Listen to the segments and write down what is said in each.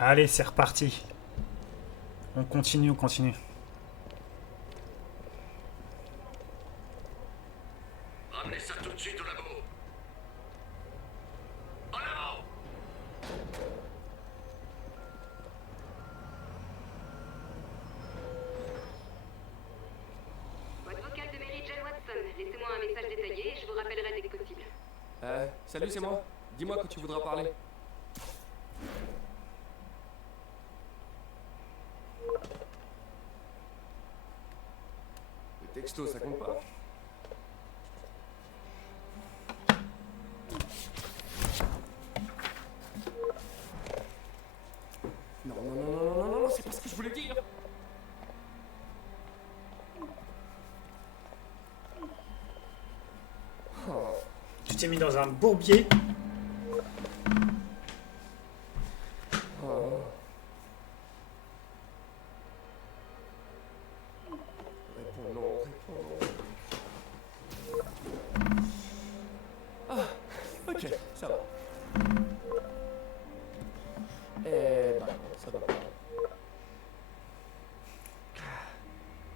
Allez, c'est reparti. On continue, on continue. Ramenez ça tout de suite au labo. En avant! Votre vocal de Mary Jane Watson. Laissez-moi un message détaillé et je vous rappellerai dès que possible. Salut, c'est moi. Dis-moi quand tu voudras parler. Le texto, ça compte pas? Non, non, non, non, non, non, non, c'est pas ce que je voulais dire. Oh. Tu t'es mis dans un bourbier. Oh. Réponds non, réponds non. Ah, ok, ça va. Bah non, ça va pas.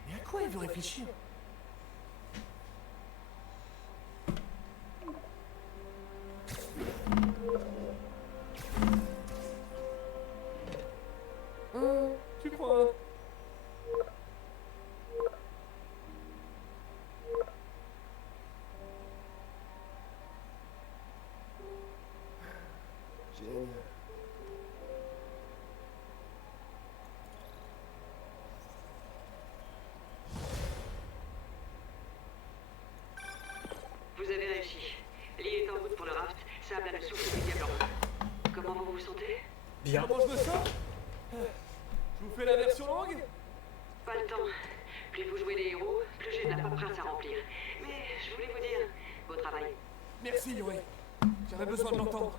Mais à quoi elle veut réfléchir? Tu crois? Génial. Vous avez réussi. L'île est en route pour le raft. Sable à le souffle du diable en haut. Comment vous vous sentez? Bien. Comment je me sens? Je vous fais la version longue? Pas le temps. Plus vous jouez les héros, plus j'ai de la paperasse à remplir. Mais je voulais vous dire, beau travail. Merci, Yuri. J'avais besoin de l'entendre.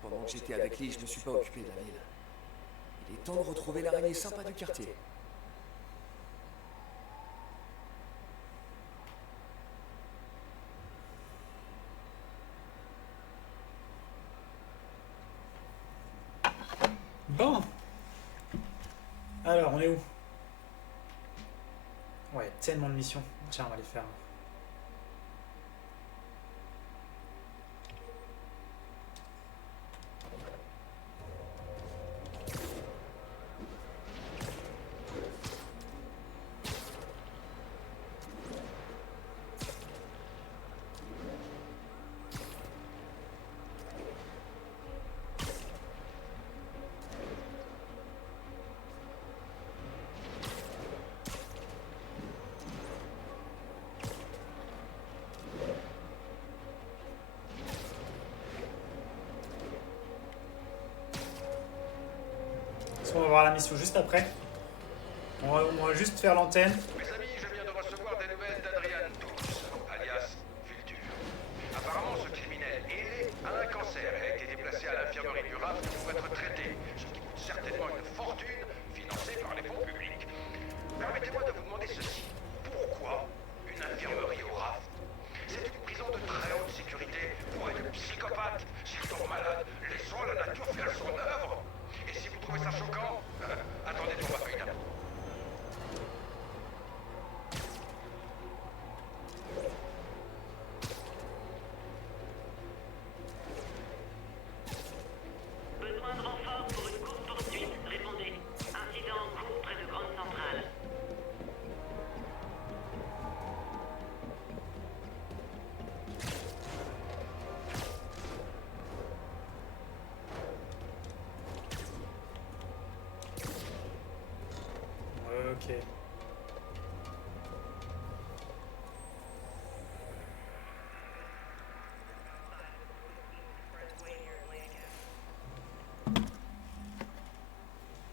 Pendant que j'étais avec Lee, je me suis pas occupé de la ville. Il est temps de retrouver l'araignée sympa du quartier. Bon. Alors, on est où? Ouais, tellement de missions. Tiens, on va les faire. On va voir la mission juste après. On va juste faire l'antenne. Mes amis, je viens de recevoir des nouvelles d'Adrian Tools, alias Vulture. Apparemment, ce criminel ailé a un cancer et a été déplacé à l'infirmerie du RAF pour être traité, ce qui coûte certainement une fortune, financée par les fonds publics. Permettez-moi de vous demander ceci. Pourquoi une infirmerie au RAF? C'est une prison de très haute sécurité pour de psychopathes. S'ils tombent malades, laissons la nature faire son œuvre. Et si vous trouvez ça choquant, attendez pour ma feuille d'impôt. Besoin de renfort pour une courte poursuite. Répondez. Incident en cours près de Grande Centrale. Ok.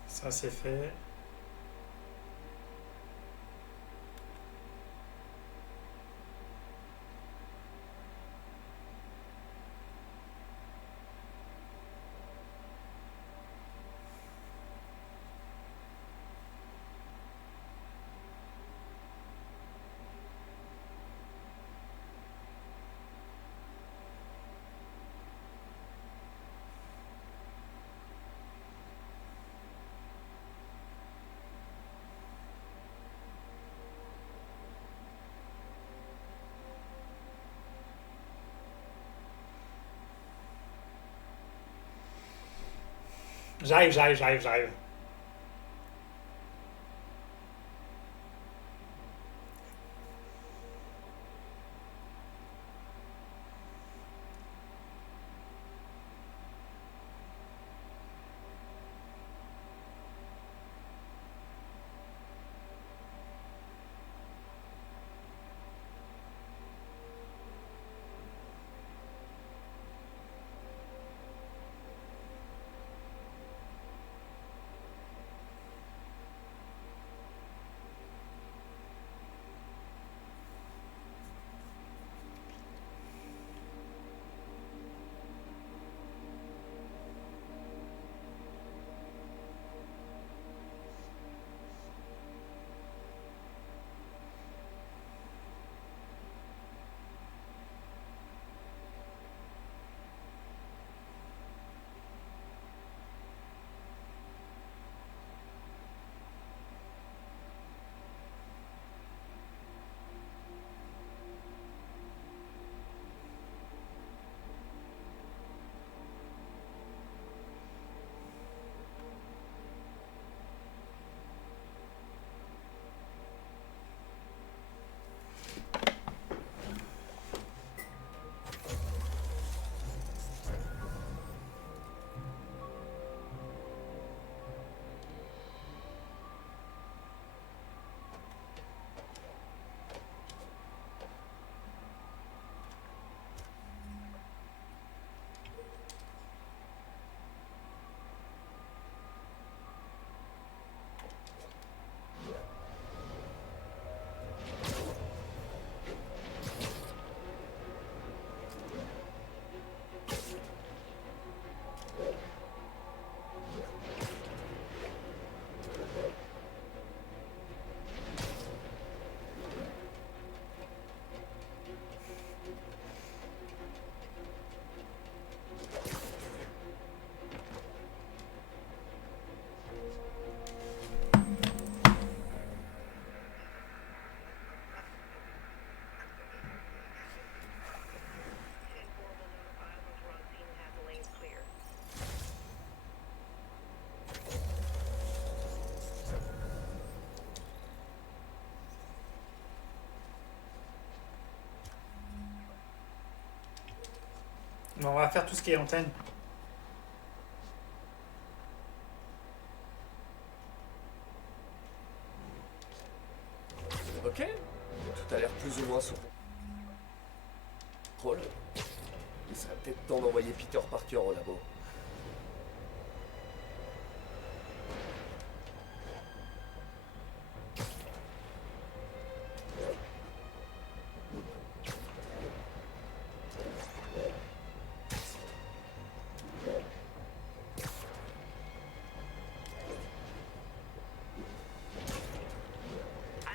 Ça c'est fait. J'arrive. Bon, on va faire tout ce qui est antenne. Ok, tout a l'air plus ou moins sous contrôle. Il serait peut-être temps d'envoyer Peter Parker au labo.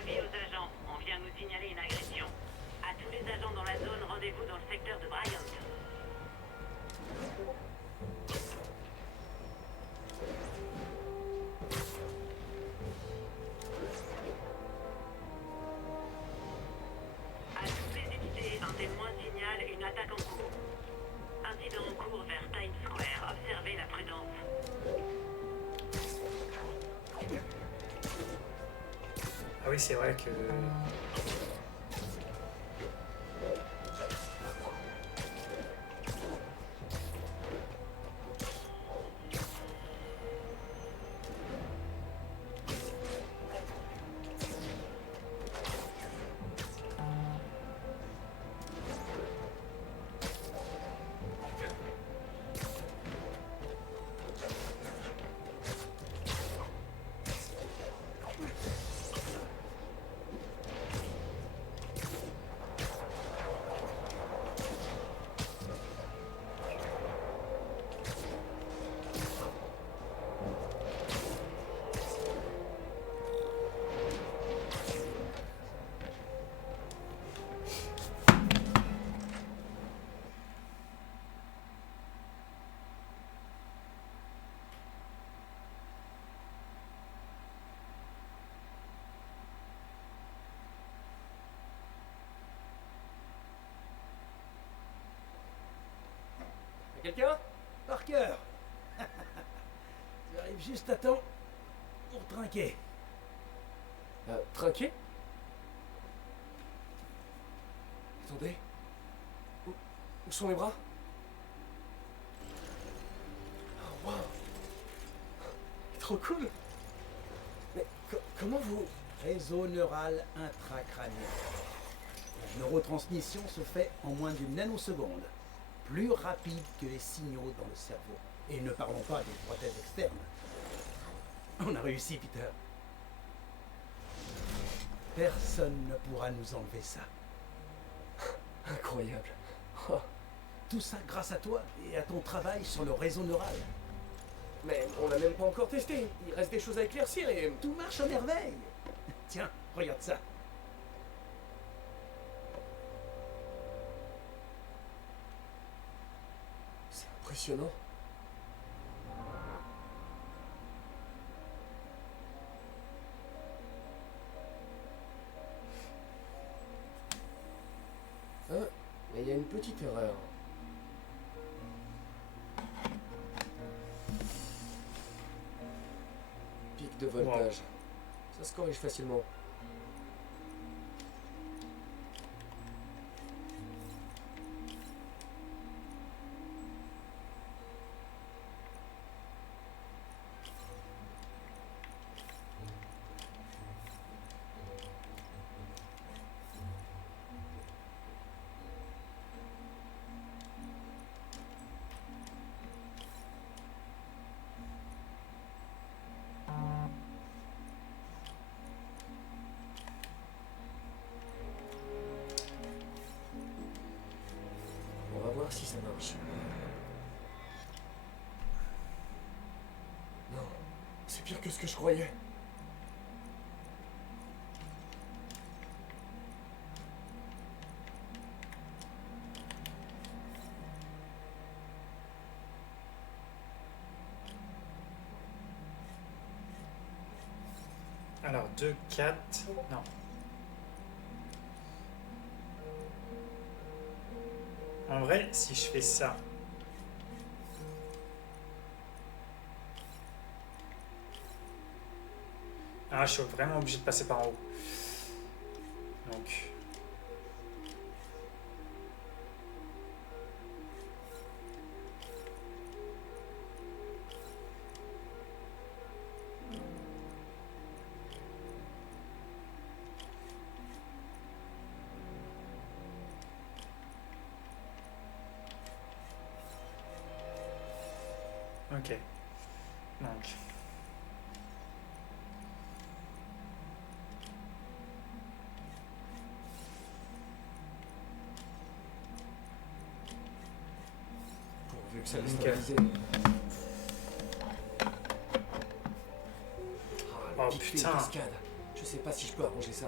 Avis aux agents, on vient nous signaler une agression. À tous les agents dans la zone, rendez-vous dans le secteur de Bryant. À toutes les unités, un témoin signale une attaque en cours. Incident en cours vers Times Square. Observez la prudence. Ah oui, c'est vrai que... Quelqu'un? Parker! Juste à temps pour trinquer. Trinqué? Attendez. Où sont les bras? Oh, wow. Trop cool. Mais comment vous... Réseau neural intracrânien. La neurotransmission se fait en moins d'une nanoseconde. Plus rapide que les signaux dans le cerveau. Et ne parlons pas des prothèses externes. On a réussi, Peter. Personne ne pourra nous enlever ça. Incroyable. Oh. Tout ça grâce à toi et à ton travail sur le réseau neural. Mais on n'a même pas encore testé. Il reste des choses à éclaircir et... Tout marche à merveille. Tiens, regarde ça. C'est impressionnant. Ah, mais il y a une petite erreur. Pic de voltage. Wow. Ça se corrige facilement. On va voir si ça marche. Non, c'est pire que ce que je croyais. Alors, 2, 4... Non. En vrai, si je fais ça... Ah, je suis vraiment obligé de passer par en haut. Donc... Ok. Donc... Pourvu que ça laisse Nickel. stabiliser. Oh, le pic fait une putain. cascade. Je sais pas si je peux arranger ça.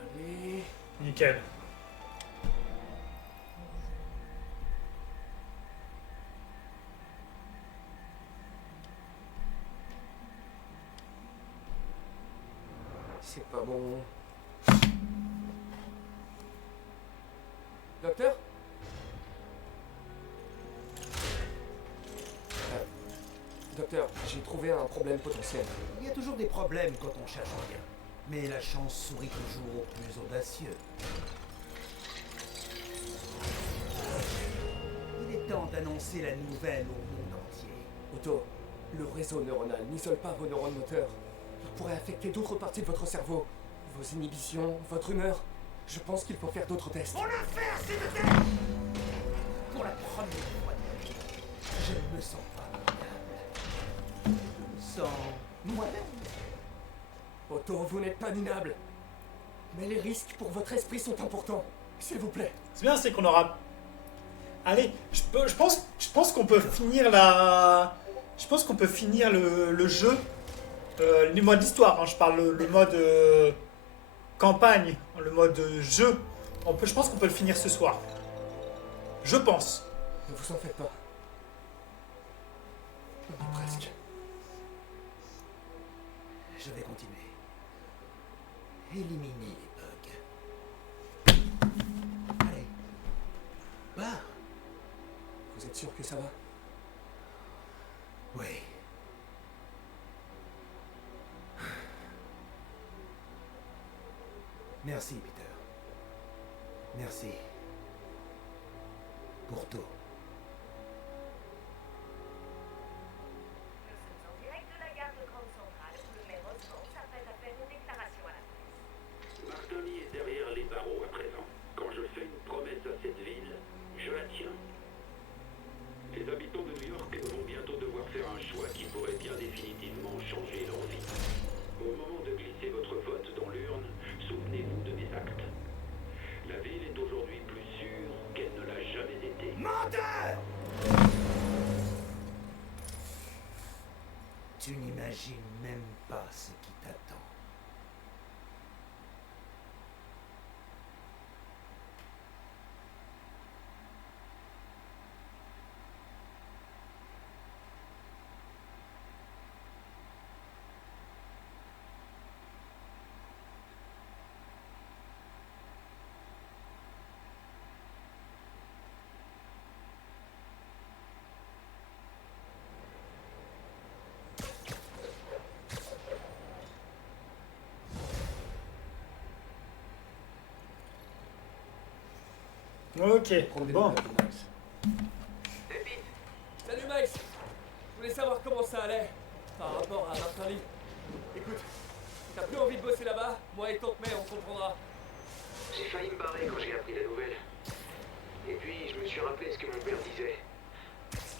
Allez. Nickel. C'est pas bon. Docteur? Docteur, j'ai trouvé un problème potentiel. Il y a toujours des problèmes quand on cherche rien. Mais la chance sourit toujours aux plus audacieux. Il est temps d'annoncer la nouvelle au monde entier. Otto, le réseau neuronal n'isole pas vos neurones moteurs. Il pourrait affecter d'autres parties de votre cerveau. Vos inhibitions, votre humeur. Je pense qu'il faut faire d'autres tests. Mon affaire, c'est de terre. Pour la première fois de ma vie, je ne me sens pas minable. Je me sens moi-même. Otto, vous n'êtes pas minable. Mais les risques pour votre esprit sont importants. S'il vous plaît. C'est bien, c'est qu'on aura... Allez, je pense qu'on peut finir la... Je pense qu'on peut finir le jeu. Le mode histoire, hein, je parle le mode campagne, le mode jeu. Je pense qu'on peut le finir ce soir. Je pense. Ne vous en faites pas. On y est presque. Je vais continuer. Éliminer les bugs. Allez. Barre. Vous êtes sûr que ça va? Oui. Merci, Peter. Merci. Pour tout. Nous sommes en direct de la gare de Grande Centrale où le maire Osborne s'apprête à faire une déclaration à la presse. Martoni est derrière les barreaux à présent. Quand je fais une promesse à cette ville, je la tiens. Les habitants de New York vont bientôt devoir faire un choix qui pourrait bien définitivement changer leur vie. Au moment de glisser votre vote dans l'urne, souvenez-vous de mes actes. La ville est aujourd'hui plus sûre qu'elle ne l'a jamais été. Menteur! Tu n'imagines même pas ce qui t'attend. Ok, Prendre des bon. nouvelles de Miles. Salut Miles. Je voulais savoir comment ça allait par rapport à Martin Lee. Écoute, t'as plus envie de bosser là-bas? Moi et Tante May, on comprendra. J'ai failli me barrer quand j'ai appris la nouvelle. Et puis, je me suis rappelé ce que mon père disait.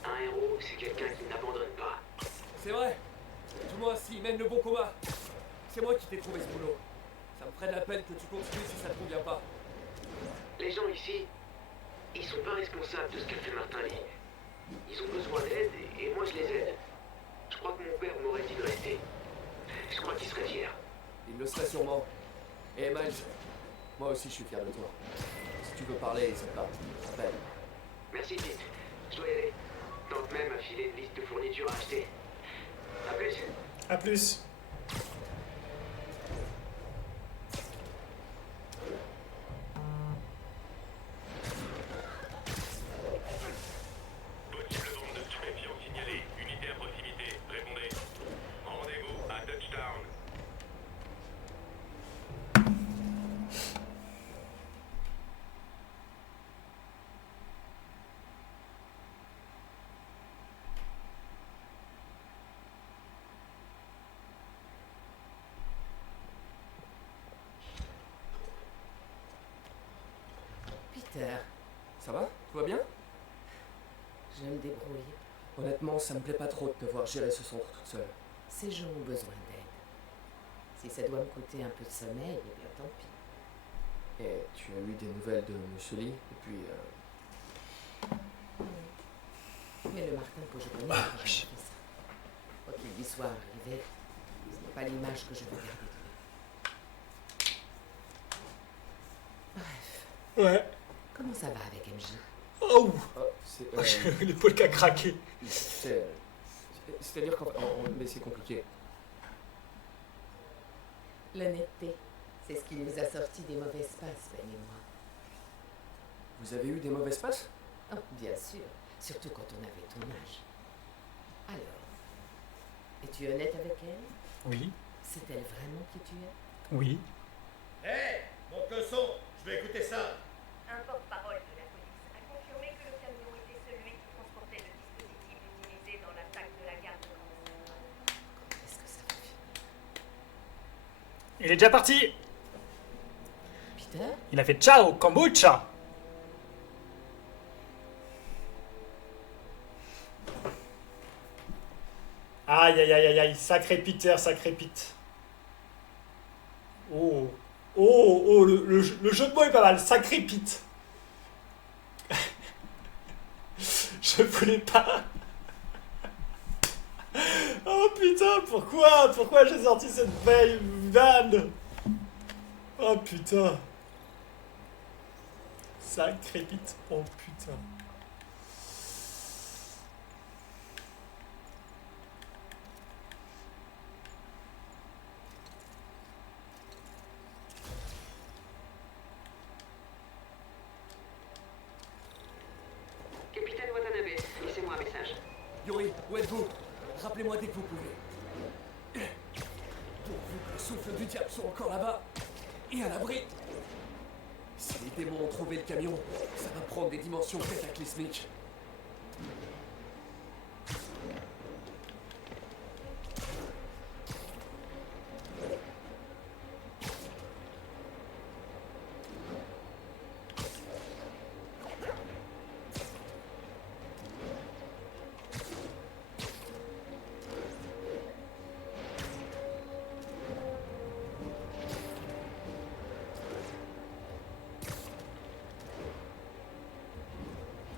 Un héros, c'est quelqu'un qui n'abandonne pas. C'est vrai. Du moins, s'il mène le bon combat. C'est moi qui t'ai trouvé ce boulot. Ça me ferait de la peine que tu continues si ça te convient pas. Les gens ici, ils sont pas responsables de ce qu'a fait Martin Lee. Ils ont besoin d'aide et moi je les aide. Je crois que mon père m'aurait dit de rester. Je crois qu'il serait fier. Il le serait sûrement. Et Miles, moi aussi je suis fier de toi. Si tu veux parler, c'est pas. Appelle. Merci Pete. Je dois y aller. Tante même a filé une liste de fournitures à acheter. A plus. À plus. Possible vente de stupéfiants signalée. Unité à proximité. Répondez. Rendez-vous à Touchdown. Peter, Ça va? Tout va bien? je me débrouille. Honnêtement, ça me plaît pas trop de devoir gérer ce centre toute seule. Ces gens ont besoin d'aide. Si ça doit me coûter un peu de sommeil, eh bien tant pis. Et tu as eu des nouvelles de Monsieur Lee depuis... Mais le Martin que je connais n'a jamais fait ça. Quoi qu'il lui soit arrivé, ce n'est pas l'image que je veux garder de lui. Bref, Ouais. comment ça va avec MJ? Oh, c'est... l'épaule qui a craqué. C'est-à-dire qu'en mais c'est compliqué. L'honnêteté, c'est ce qui nous a sortis des mauvaises passes, Ben et moi. Vous avez eu des mauvaises passes? Oh, bien sûr, surtout quand on avait ton âge. Alors, es-tu honnête avec elle? Oui, C'est elle vraiment qui tu es? oui. Hé, monte le son, je vais écouter ça. Un porte-parole de la police a confirmé que le camion était celui qui transportait le dispositif utilisé dans l'attaque de la gare de Grande Centrale. Quand est-ce que ça va finir? Il est déjà parti. Peter? Il a fait ciao, kombucha. Aïe, aïe, aïe, aïe, aïe. Sacré Peter, sacré Pete. Oh. Oh, oh, le jeu de mots est pas mal. Sacré Pete. Je voulais pas. Oh putain, pourquoi? Pourquoi j'ai sorti cette veille vanne? Oh putain. Ça crépite. Oh putain. Capitaine Watanabe, laissez-moi un message. Yuri, où êtes-vous? Rappelez-moi dès que vous pouvez. Pourvu que le souffle du diable soit encore là-bas et à l'abri. Si les démons ont trouvé le camion, ça va prendre des dimensions cataclysmiques.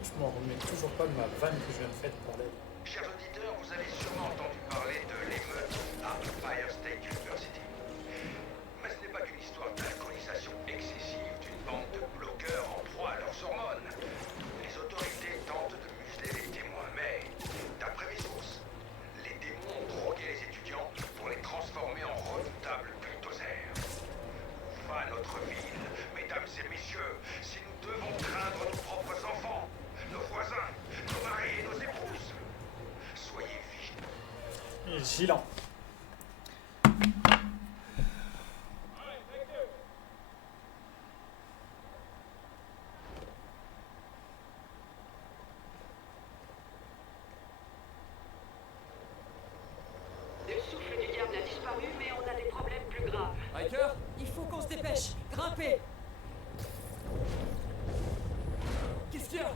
Je m'en remets toujours pas de ma vanne que je viens de faire pour l'aide. Chers auditeurs, vous avez sûrement entendu parler de l'émeute à Empire State University. Mais ce n'est pas qu'une histoire d'alcoolisation excessive d'une bande de bloqueurs en proie à leurs hormones. Les autorités tentent de museler les témoins, mais, d'après mes sources, les démons ont drogué les étudiants pour les transformer en redoutables bulldozers. Va notre ville, mesdames et messieurs, si nous devons craindre nos propres enfants, nos voisins, nos maris et nos épouses. Soyez vigilants. Vigilant. Le souffle du diable a disparu, mais on a des problèmes plus graves. Hiker? Il faut qu'on se dépêche. Grimpez. Qu'est-ce qu'il y a?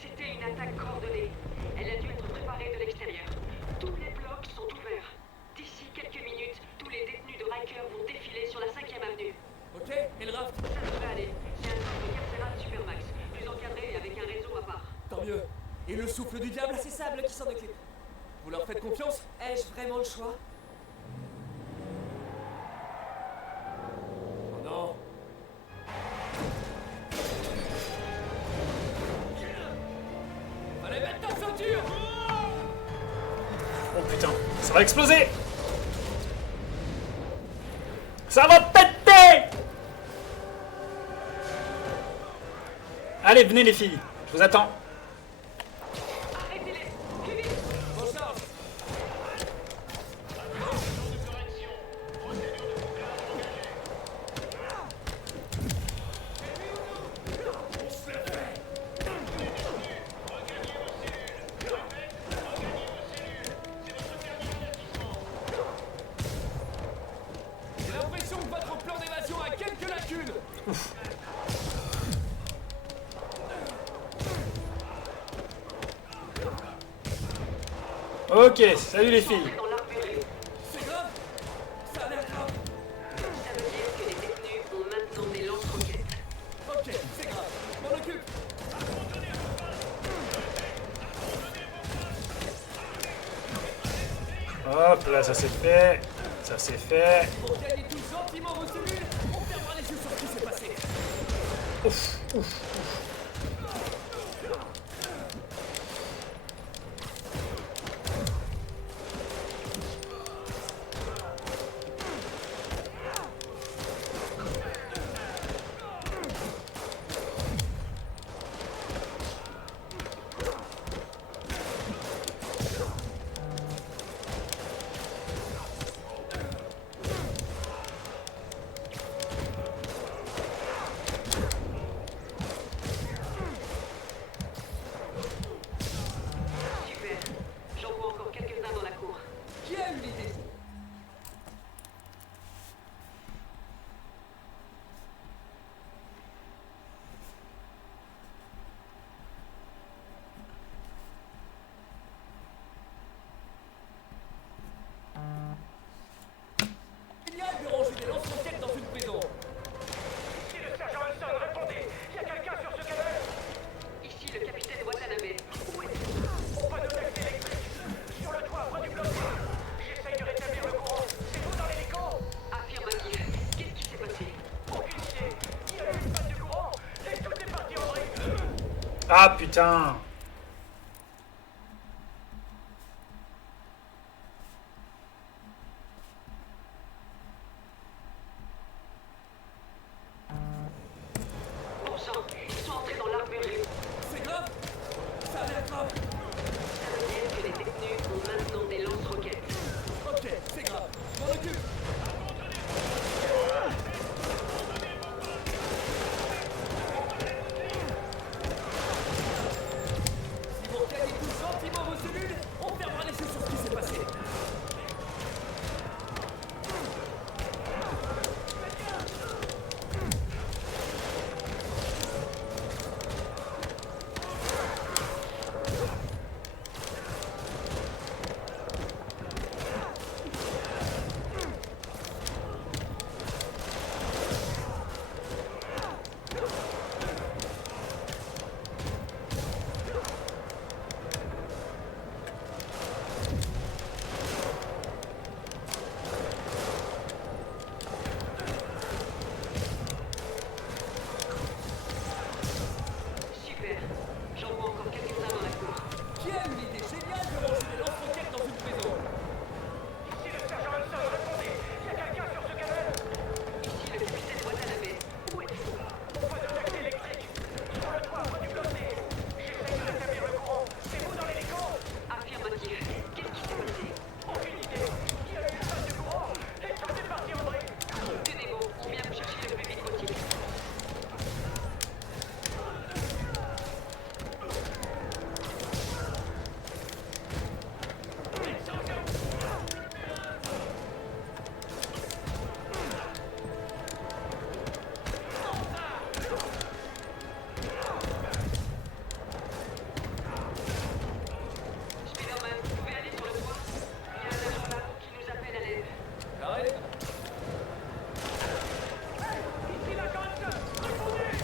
C'était une attaque coordonnée. Elle a dû être préparée de l'extérieur. Tous les blocs sont ouverts. D'ici quelques minutes, tous les détenus de Riker vont défiler sur la 5e avenue. Ok, et le raft? Ça devrait aller. C'est un centre carcéral Supermax, plus encadré et avec un réseau à part. Tant mieux. Et le souffle du diable? C'est Sable qui s'en occupe. Vous leur faites confiance? Ai-je vraiment le choix? Oh non. Allez, mettre ta ceinture! Oh putain, ça va exploser. Ça va péter. Allez, venez les filles, je vous attends. Arrêtez-les! Plus vite! On charge! J'ai l'impression que votre plan d'évasion a quelques lacunes! Ok, salut les filles. Dans l'armurerie. C'est grave? Ça a l'air grave! Ça veut dire que les détenus ont maintenant des lance-roquettes. Ok, c'est grave. Je m'en occupe! Hop là, ça c'est fait. Ça c'est fait. Pour gagner tout gentiment vos cellules, on fermera les yeux sur ce qui s'est passé. Ouf, ouf. Ah putain. Bon sang, ils sont entrés dans l'armurerie. C'est grave? Ça a l'air grave. Ça veut dire que les détenus ont maintenant des lance-roquettes. Ok, c'est grave. M'en occupe. Si vous regagnez tout gentiment vos cellules, on fermera les yeux sur ce qui s'est passé. Super. J'en vois encore quelques-uns dans la cour. Qui a une idée géniale de lancer des lance-roquettes dans une prison? Ici le sergent Hudson, répondez. Il y a quelqu'un sur ce canal? Ici, le capitaine Watanabe. Où êtes-vous? On voit de l'accès électrique. Sur le toit, près du clocher. J'essaie de rétablir le courant. C'est vous dans l'hélico? Affirmatif. Qu'est-ce qui s'est passé? Aucune idée. Il y a une panne de courant. Laissez partir, André. Tenez-vous, on vient vous chercher le plus vite possible. Spider-Man, vous pouvez aller sur le toit? Il y a un agent là qui nous appelle à l'aide. Arrête. Ici l'agent Hudson. Répondez.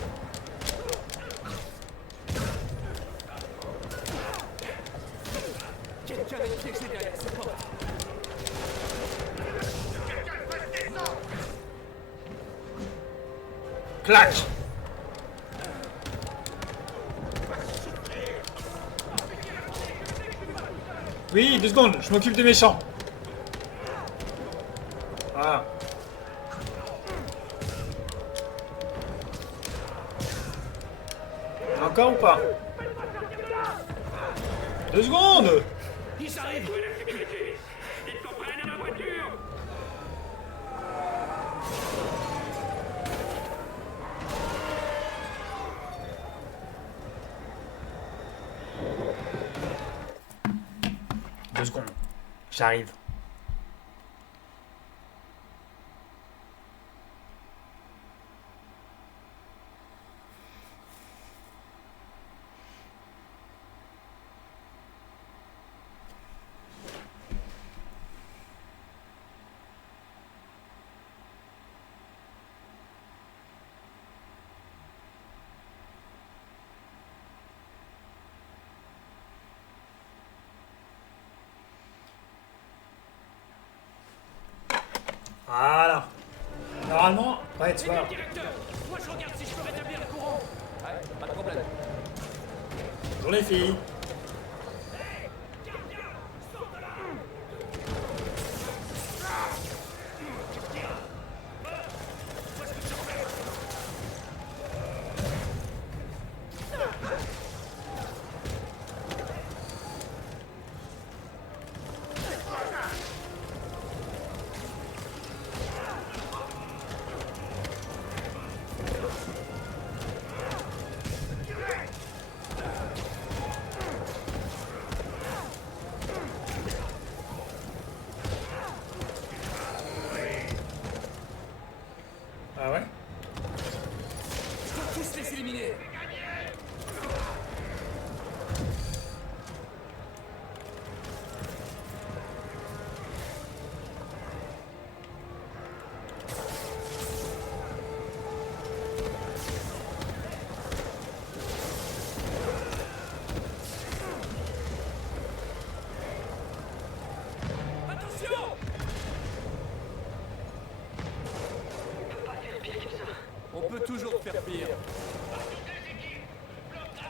Quelqu'un est piégé derrière cette porte. Quelqu'un le fasse descendre. Clac. Oui, 2 secondes, je m'occupe des méchants. Voilà. Encore ou pas? 2 secondes. Ils arrivent. Où est la sécurité? Ils s'en prennent à ma voiture! Deux secondes. J'arrive. Voilà. Normalement, ouais, tu vois. Directeur, moi je regarde si je peux rétablir le courant. Ouais, pas de problème. Bonjour les filles. Ah ouais? Je dois tous les éliminer. Attention! On peut pas faire pire que ça. On peut toujours faire pire. Toutes les équipes. Bloc A,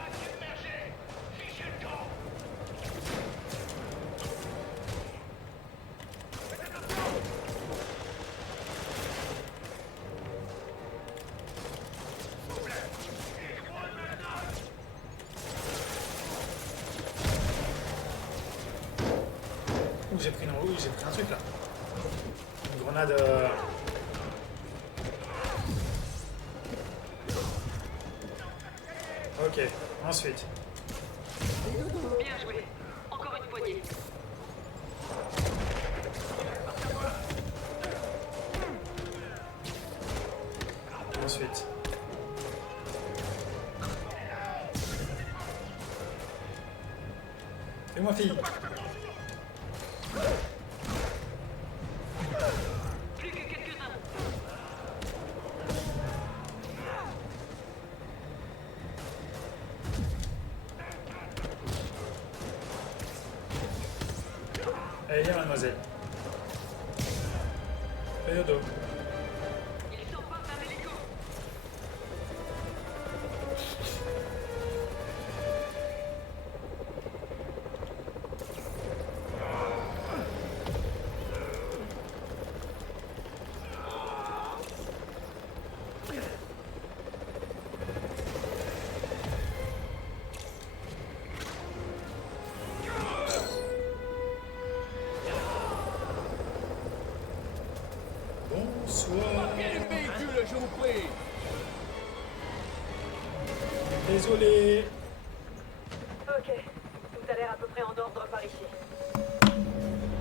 pris une... Oui, j'ai pris un truc là. Une grenade... Ok, ensuite. Bien joué. Encore une poignée. Ensuite. Fais-moi fille. Plus que quelques-uns. Allez, viens, mademoiselle. Fais le dos. Ils sont pas d'un hélico. Bonsoir. Quel véhicule, je vous prie. Désolé. Ok. Tout a l'air à peu près en ordre par ici.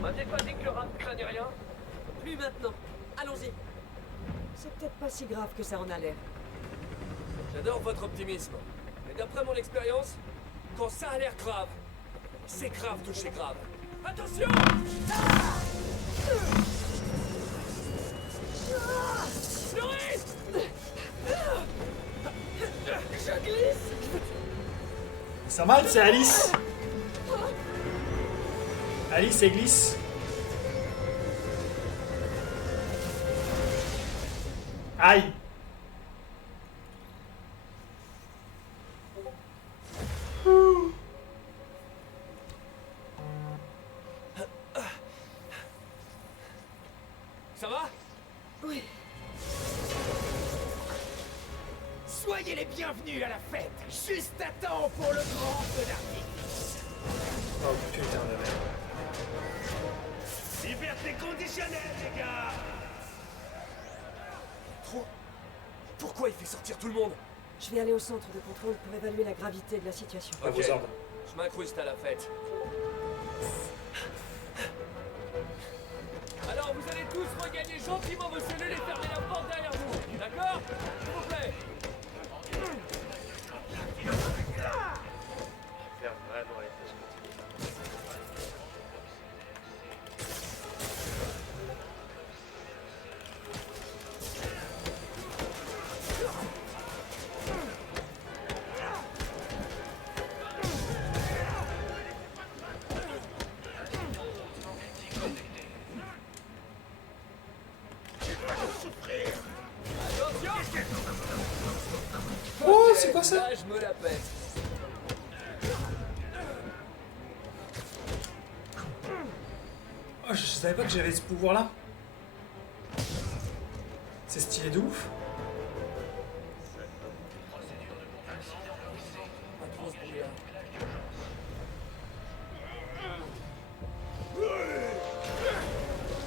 M'avez pas dit que le rat ne craignait rien? Plus maintenant. Allons-y. C'est peut-être pas si grave que ça en a l'air. J'adore votre optimisme. Mais d'après mon expérience, quand ça a l'air grave, c'est grave de chez grave. Attention! Norris! Je glisse! Ça mal, c'est Alice. Alice et glisse. Aïe. Ça va? Oui. Soyez les bienvenus à la fête, juste à temps pour le grand feu d'artifice. Oh putain de merde. Liberté conditionnelle, les gars! Trop? Pourquoi il fait sortir tout le monde? Je vais aller au centre de contrôle pour évaluer la gravité de la situation. À vos ordres. Je m'incruste à la fête. Alors vous allez tous regagner gentiment vos cellules et fermer la porte derrière vous. D'accord? S'il vous plaît. Faire vraiment les choses que tu veux. Oh, c'est quoi ça? Là, je me la pète. Oh, je savais pas que j'avais ce pouvoir là. C'est stylé de ouf. Pas trop ce brouillard.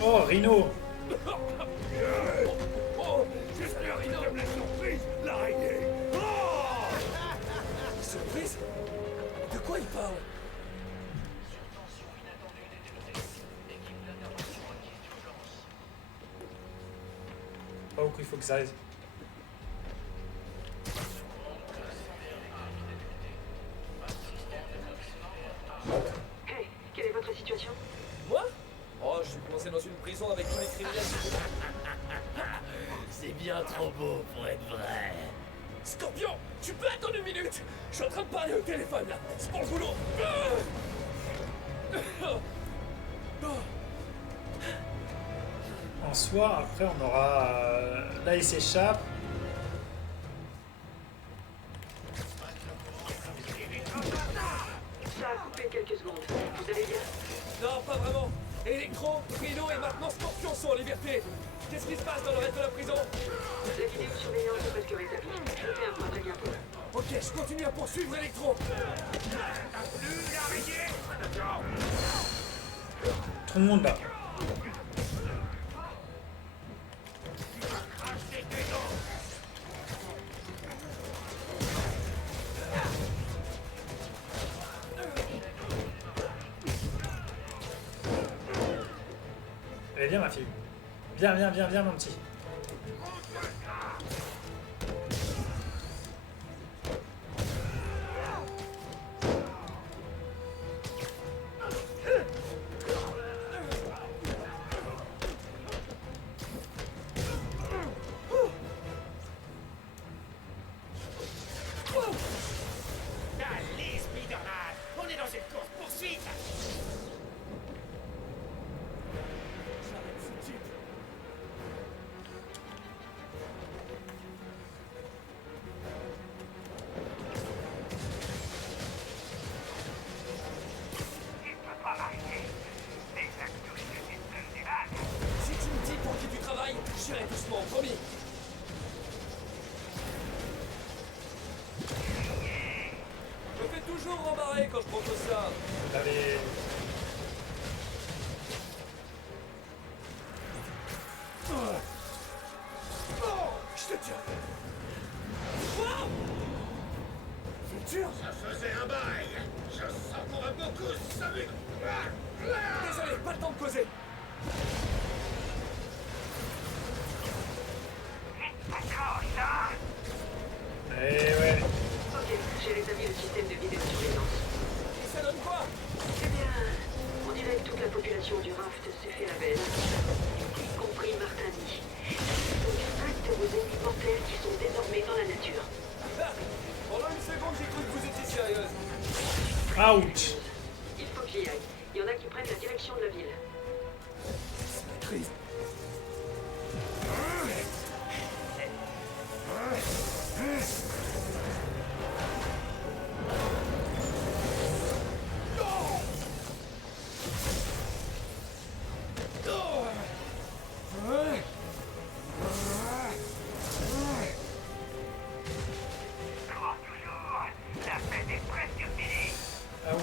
Oh, Rhino. Oh, juste le rideau. La surprise, l'araignée! Surprise? De quoi il parle? Pas où il faut que ça aille. Hey, quelle est votre situation? Moi? Oh, je suis coincé dans une prison avec tous les criminels. C'est bien trop beau pour être vrai. Scorpion, tu peux attendre une minute? Je suis en train de parler au téléphone là. C'est pour le boulot. En soi, après, on aura... là, il s'échappe. Ça a coupé quelques secondes. Vous allez bien? Non, pas vraiment. Electro, Rhino et maintenant Scorpion sont en liberté. Qu'est-ce qui se passe dans le reste de la prison? La vidéosurveillance est presque rétablie. Je fais un point très bientôt. Ok, je continue à poursuivre Electro. Plus l'araignée! Trop de monde là. Allez, viens ma fille. Viens, viens, viens, viens mon petit. Allez, Spider-Man, on est dans une course-poursuite. J'arrête ce type. Si tu me dis pour qui tu travailles, j'irai doucement, promis. Je me fais toujours rembarrer quand je propose ça. Allez. Je te tiens. Wow. Vulture. Ça faisait un bail. Je sens qu'on va beaucoup s'amuser. Désolé, pas le temps de causer. Eh ouais. Ok, j'ai rétabli le système de vidéosurveillance. Et ça donne quoi? Eh bien, on dirait que toute la population du raft s'est fait la belle, y compris Martini. Donc, acte vos ennemis mortels qui sont désormais dans la nature. Ah, pendant une seconde, j'ai cru que vous étiez sérieuse. Ouch. Il faut que j'y aille. Il y en a qui prennent la direction de la ville. C'est la crise. Ah ouch.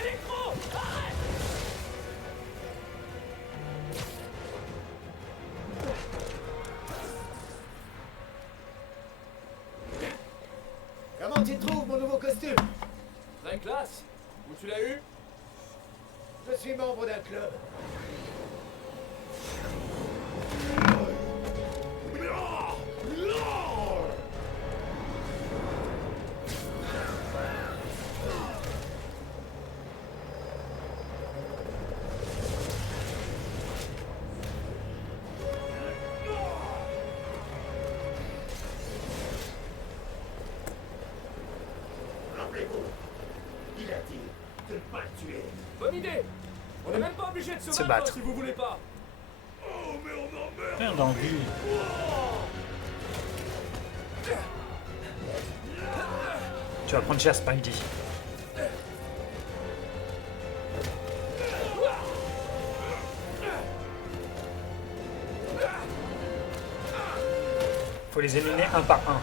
Électro, arrête! Comment tu trouves mon nouveau costume? Très classe. Où tu l'as eu? Je suis membre d'un club. Rappelez-vous, il a dit de ne pas le tuer. Bonne idée. On n'est même pas obligé de se Se battre battre. si vous voulez pas. Merde dans le cul. Tu vas prendre cher Spidey. Faut les éliminer un par un.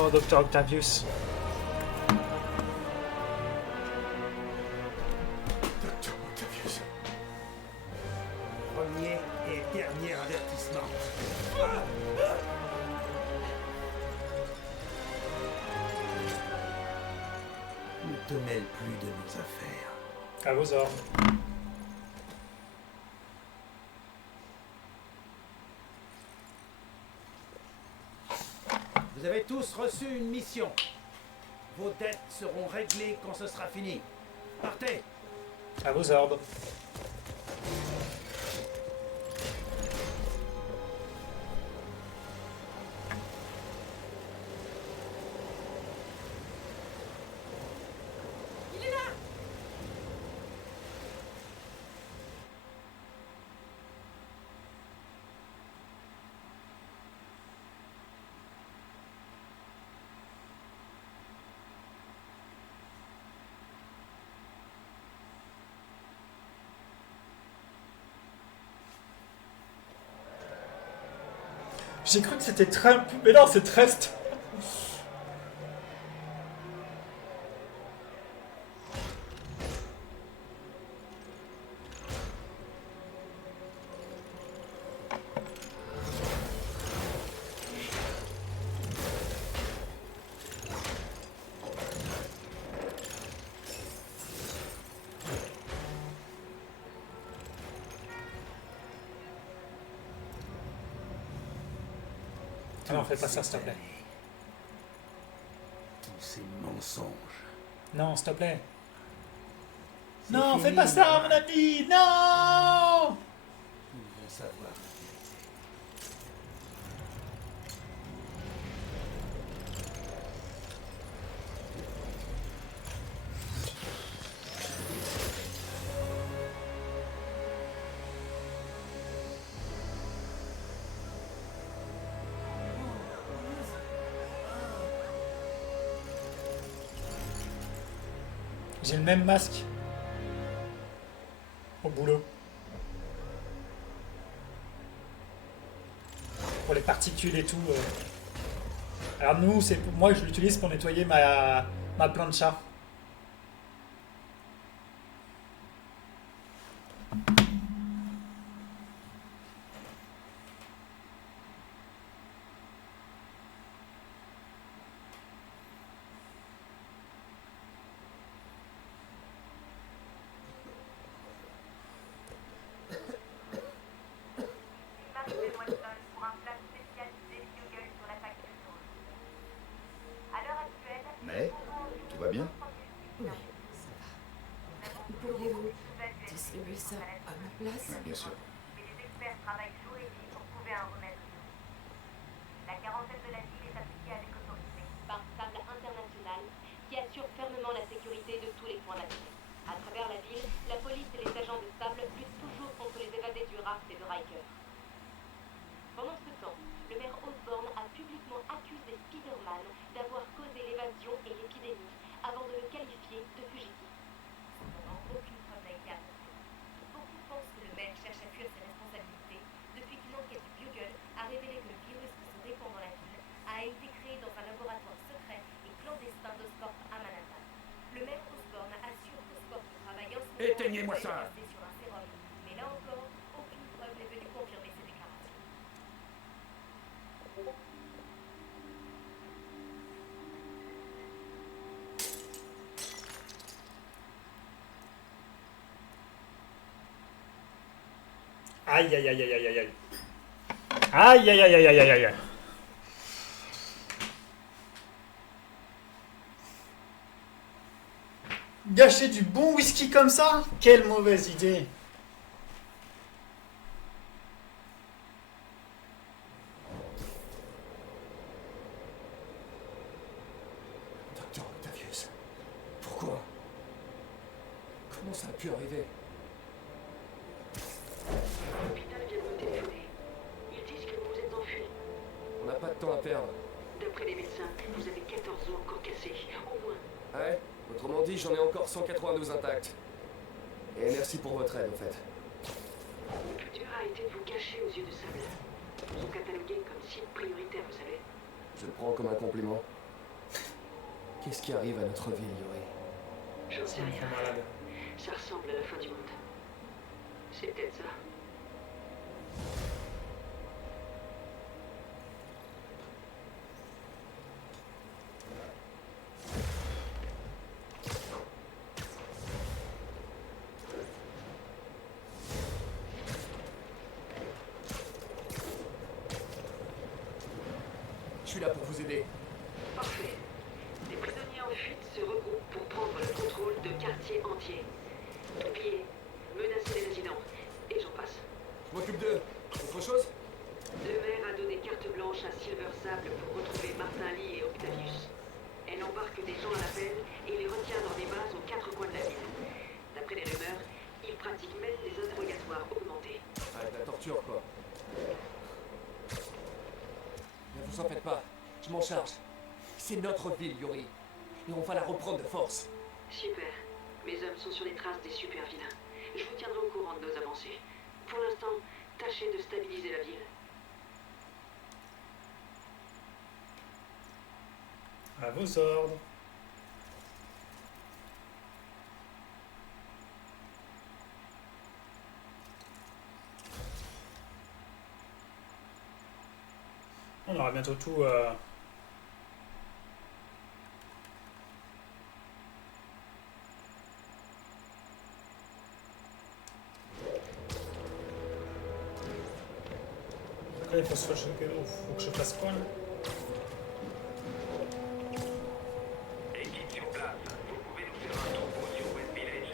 Oh, Dr. Octavius. Premier et dernier avertissement. Ne te mêle plus de nos affaires. À vos ordres. Vous avez tous reçu une mission. Vos dettes seront réglées quand ce sera fini. Partez! À vos ordres. J'ai cru que c'était Trump, mais non, c'est Trust. Ah non, fais pas ça, s'il te plaît. Tous ces mensonges. Non, s'il te plaît. C'est Non, fini, fais pas ça, mon ami. Non. Ils vont savoir. J'ai le même masque. Au boulot. Pour les particules et tout. Alors nous, c'est moi je l'utilise pour nettoyer ma plancha. Mark de Watson pour un plan spécialisé Google sur l'attaque de Tours. À l'heure actuelle, Mais tout va bien? Oui, ça va. Pourriez-vous distribuer ça à ma place? Bien sûr. mais les experts travaillent jour et nuit pour trouver un remède. La quarantaine de la ville est appliquée avec autorité par Sable International qui assure fermement la sécurité de tous les points d'accès. À travers la ville, la police et les agents de Sable luttent toujours contre les évadés du Raft et de Riker. Pendant ce temps, le maire Osborn a publiquement accusé Spider-Man d'avoir causé l'évasion et l'épidémie avant de le qualifier de fugitif. Cependant, aucune preuve n'a été apportée. Beaucoup pensent que le maire cherche à fuir ses responsabilités depuis qu'une enquête du Bugle a révélé que le virus qui se répand dans la ville a été créé dans un laboratoire secret et clandestin d'Oscorp à Manhattan. Le maire Osborn assure qu'Oscorp travaille en ce moment Éteignez-moi ça. sur un sérum, mais là encore, aucune preuve n'est venue confirmer ces déclarations. Aïe aïe aïe aïe aïe aïe aïe. Aïe aïe aïe aïe aïe aïe aïe. Gâcher du bon whisky comme ça? Quelle mauvaise idée. Docteur Octavius, pourquoi? Comment ça a pu arriver? L'hôpital vient de me téléphoner. Ils disent que vous vous êtes enfui. On n'a pas de temps à perdre. D'après les médecins, vous avez 14 os encore cassés, au moins. Ouais, autrement dit, j'en ai encore 192 intacts. Et merci pour votre aide, au fait. Le plus dur a été de vous cacher aux yeux de Sable. Ils sont catalogués comme cible prioritaire, vous savez. Je le prends comme un compliment. Qu'est-ce qui arrive à notre ville, Yuri? J'en sais rien. Malade. Ça ressemble à la fin du monde. C'est peut-être ça. Je suis là pour vous aider. Parfait. Les prisonniers en fuite se regroupent pour prendre le contrôle de quartiers entiers. Tout piller, menacer les résidents, et j'en passe. Je m'occupe d'eux. Autre chose? Le maire a donné carte blanche à Silver Sable pour retrouver Martin Lee et Octavius. Elle embarque des gens à l'appel et les retient dans des bases aux quatre coins de la ville. D'après les rumeurs, ils pratiquent même des interrogatoires augmentés. Ah, de la torture, quoi. Ne vous en faites pas. Je m'en charge. C'est notre ville, Yuri. Et on va la reprendre de force. Super. Mes hommes sont sur les traces des super vilains. Je vous tiendrai au courant de nos avancées. Pour l'instant, tâchez de stabiliser la ville. À vos ordres. On aura bientôt tout. Après, il faut que je fasse quoi là? Équipe sur place, vous pouvez nous faire un topo sur West Village.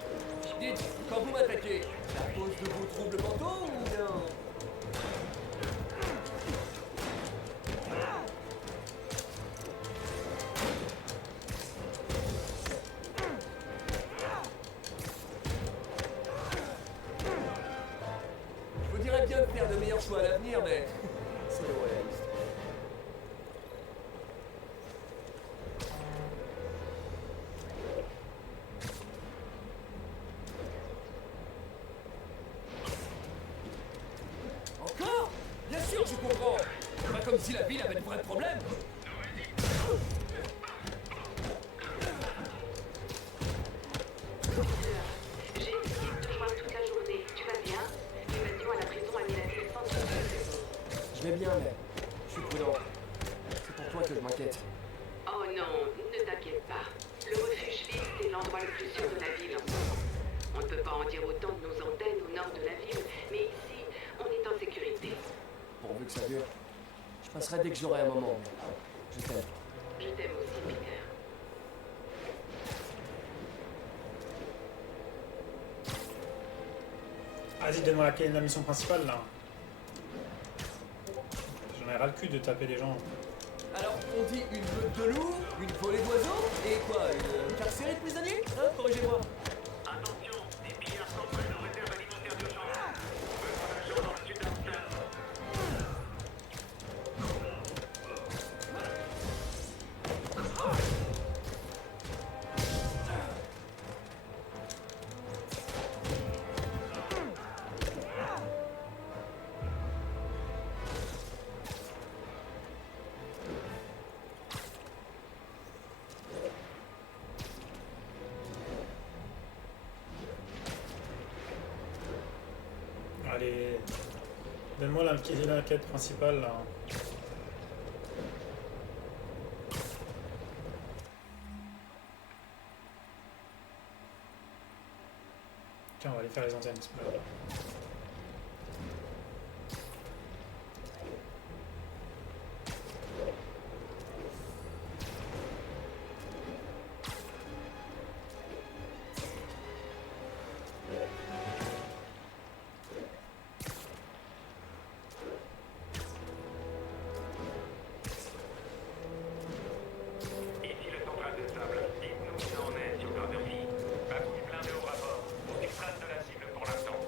Dites, quand vous m'attaquez, c'est à cause de vos troubles mentaux ou bien... Je vous dirais bien de faire de meilleurs choix à l'avenir, mais... soyons réalistes. Encore? Bien sûr, je comprends. Pas comme si la ville avait de vrais problèmes. J'ai essayé de te joindre toute la journée. Tu vas bien? L'évasion à la prison a mis la ville sans doute. Je vais bien, mais je suis prudent. C'est pour toi que je m'inquiète. Oh non, ne t'inquiète pas. Le refuge vide, c'est l'endroit le plus sûr de la ville en ce moment. On ne peut pas en dire autant de nos antennes au nord de la ville, mais ici, on est en sécurité. Pourvu que ça dure. Je passerai dès que j'aurai un moment. Je t'aime. Je t'aime aussi, Peter. Vas-y, donne-moi la mission principale là. J'en ai ras le cul de taper des gens. Alors, on dit une meute de loups, une volée d'oiseaux, et quoi, une carcérée de prisonniers? Hein, corrigez-moi. Attention, des pillards s'entraînent aux réserves alimentaires d'urgence. Besoin d'agents dans le sud d'Armstrong. Allez, donne-moi la quête principale là. Tiens, on va aller faire les antennes. C'est pas grave. Ici le central de sable. Dites-nous où ça en est sur Gravity. Backwood blindé au rapport. Aucune trace de la cible pour l'instant.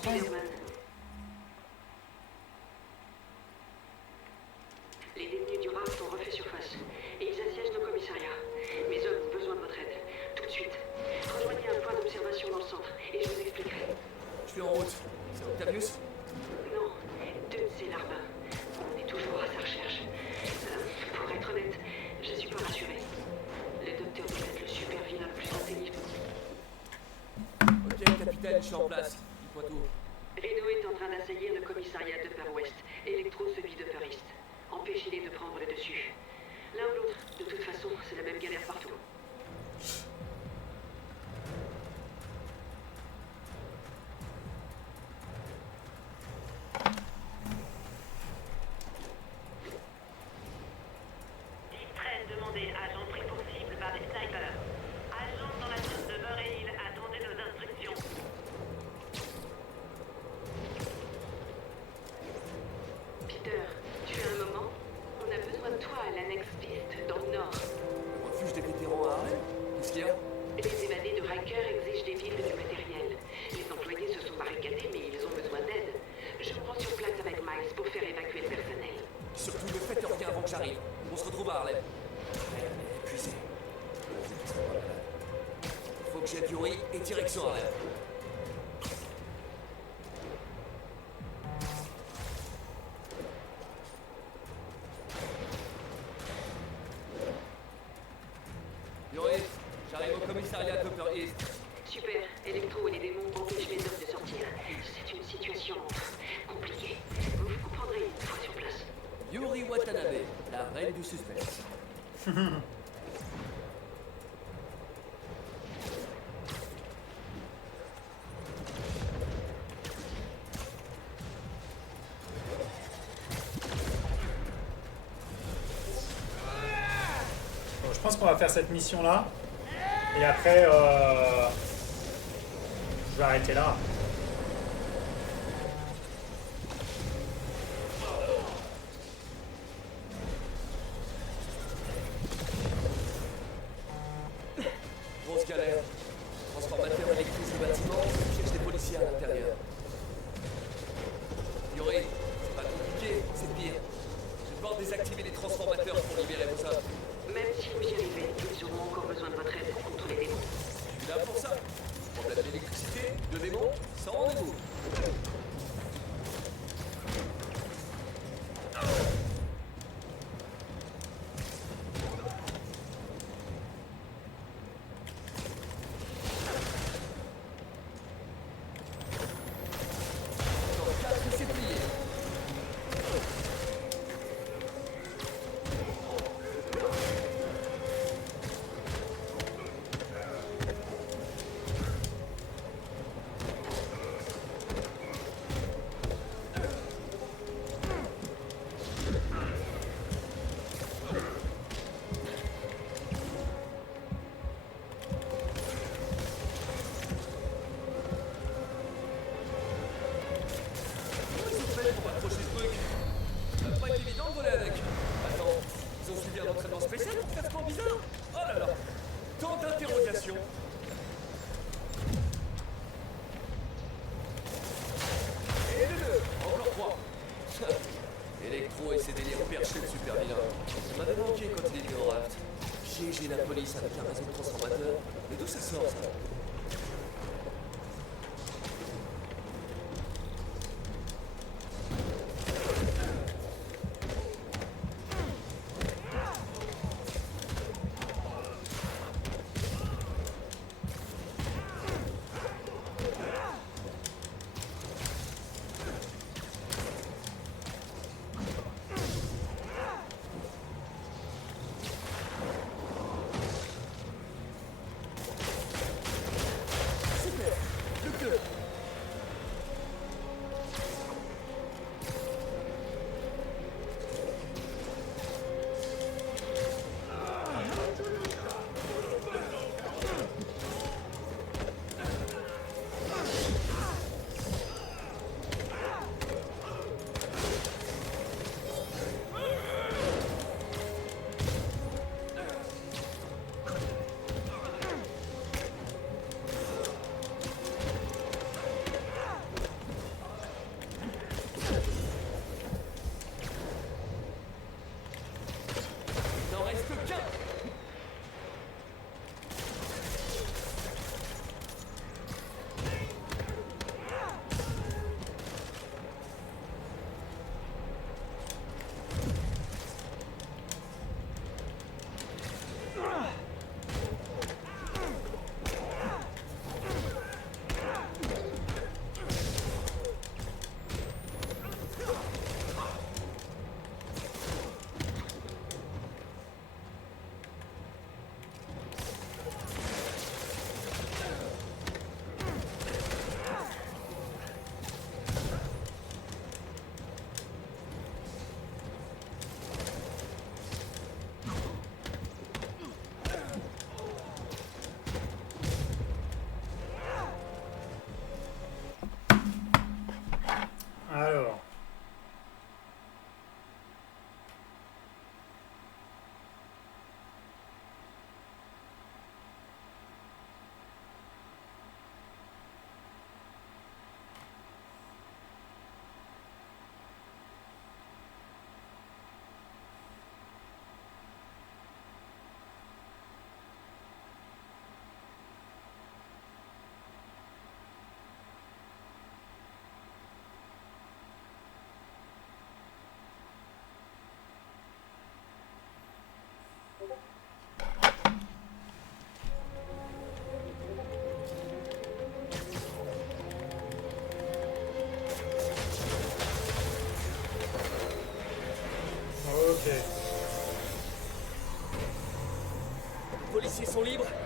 Spider-Man. Les détenus du raft ont refait surface et ils assiègent nos commissariats. Mes hommes ont besoin de votre aide. Tout de suite. Rejoignez un point d'observation dans le centre et je vous expliquerai. Je suis en route. C'est Octavius? Non, Dunn, c'est Larbin. On est toujours à sa recherche. Pour être honnête, je suis pas rassurée. Le docteur doit être le super vilain le plus intelligent. Ok, capitaine, je suis en place. Dis-moi tout. Reno est en train d'assaillir le commissariat d'Upper West. Electro celui d'Upper East. Empêchez-les de prendre le dessus. L'un ou l'autre, de toute façon, c'est la même galère partout. Distress demandé, agent pris pour cible par des snipers. Agent dans la zone de Murray Hill, attendez nos instructions. Peter, tu as un moment? On a besoin de toi à l'annexe Piste, dans le nord. Le refuge des vétérans à Harlem? Qu'est-ce qu'il y a? Les évadés de Riker exigent des villes et du matériel. Les employés se sont barricadés, mais ils ont besoin d'aide. Je me rends sur place avec Miles pour faire évacuer le personnel. Surtout ne faites rien avant que j'arrive. On se retrouve à Harlem. Ouais, on est épuisé. Faut que j'aide Yuri et direction Harlem. Yuri, j'arrive au commissariat d'Upper East. Super, Electro et les démons empêchent les hommes de sortir. C'est une situation compliquée. Vous comprendrez une fois sur place. Yuri Watanabe, la reine du suspense. Bon, je pense qu'on va faire cette mission-là. Et après, je vais arrêter là. Grosse galère. Transformateur électrique du bâtiment, cherche des policiers à l'intérieur. Yuri, c'est pas compliqué, c'est pire. Je demande de désactiver les transformateurs pour libérer vos hommes. Même si vous y arrivez, ils auront encore besoin de votre aide contre les démons. Je suis là pour ça. Problème d'électricité, de démons, sans rendez-vous. Dans 4, c'est plié. Comment ils ont fait pour accrocher ce truc? Ça va pas être évident de voler avec. Attends, ils ont suivi un entraînement spécial pour faire ce plan bizarre? Oh là là! Tant d'interrogations! Et de deux, encore 3. Electro et ses délires perchés de super vilain. Ça m'avait manqué quand il était au raft. GG la police avec un réseau de transformateurs. Mais d'où ça sort ça?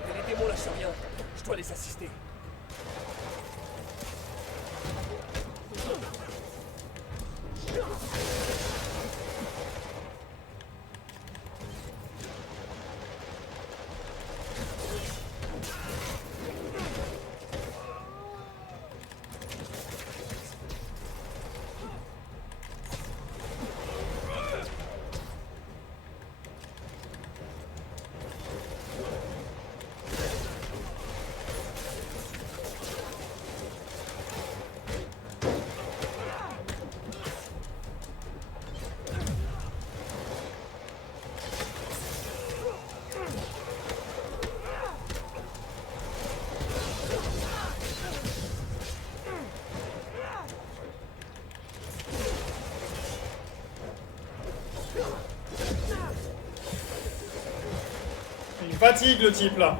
Mais les démons lâchent rien. Je dois les assister. Il fatigue le type là.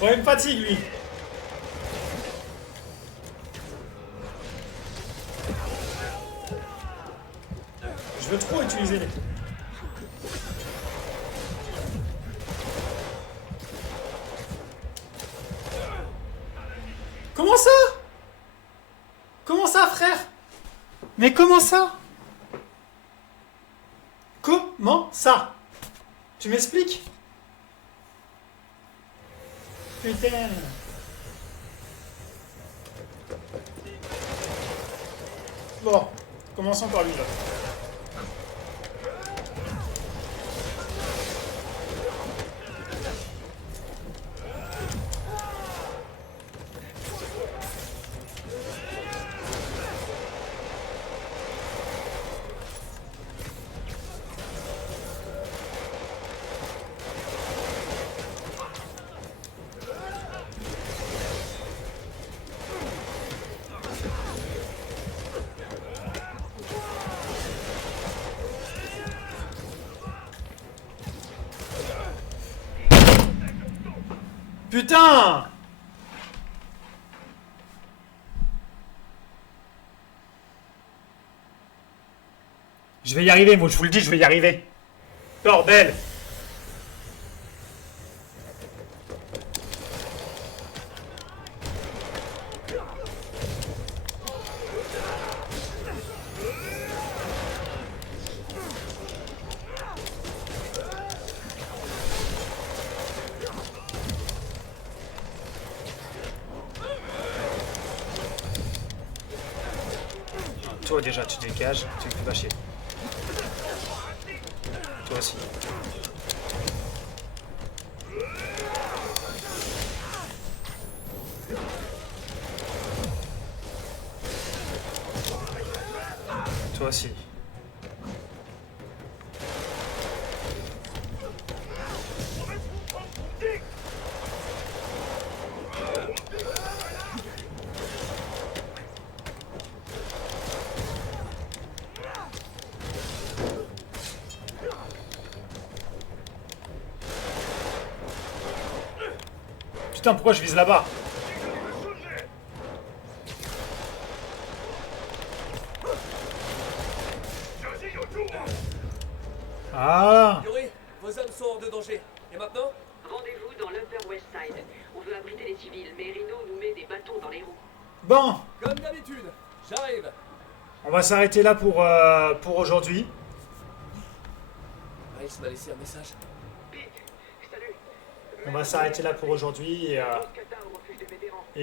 Ouais, il me fatigue lui. Je veux trop utiliser les... Comment ça? Comment ça, frère? Mais comment ça? Comment ça? Tu m'expliques? Putain. Bon, commençons par lui là. Putain! Je vais y arriver, moi je vous le dis, je vais y arriver. Bordel! Toi déjà, tu te dégages, tu me fais pas chier. Toi aussi. Toi aussi. Putain, pourquoi je vise là-bas? Ah! Yuri, vos hommes sont hors de danger. Et maintenant? Rendez-vous dans l'Upper West Side. On veut abriter les civils, mais Rhino nous met des bâtons dans les roues. Bon, Comme d'habitude. J'arrive. on va s'arrêter là pour aujourd'hui. Miles m'a laissé un message. Pete, salut. On va s'arrêter là pour aujourd'hui et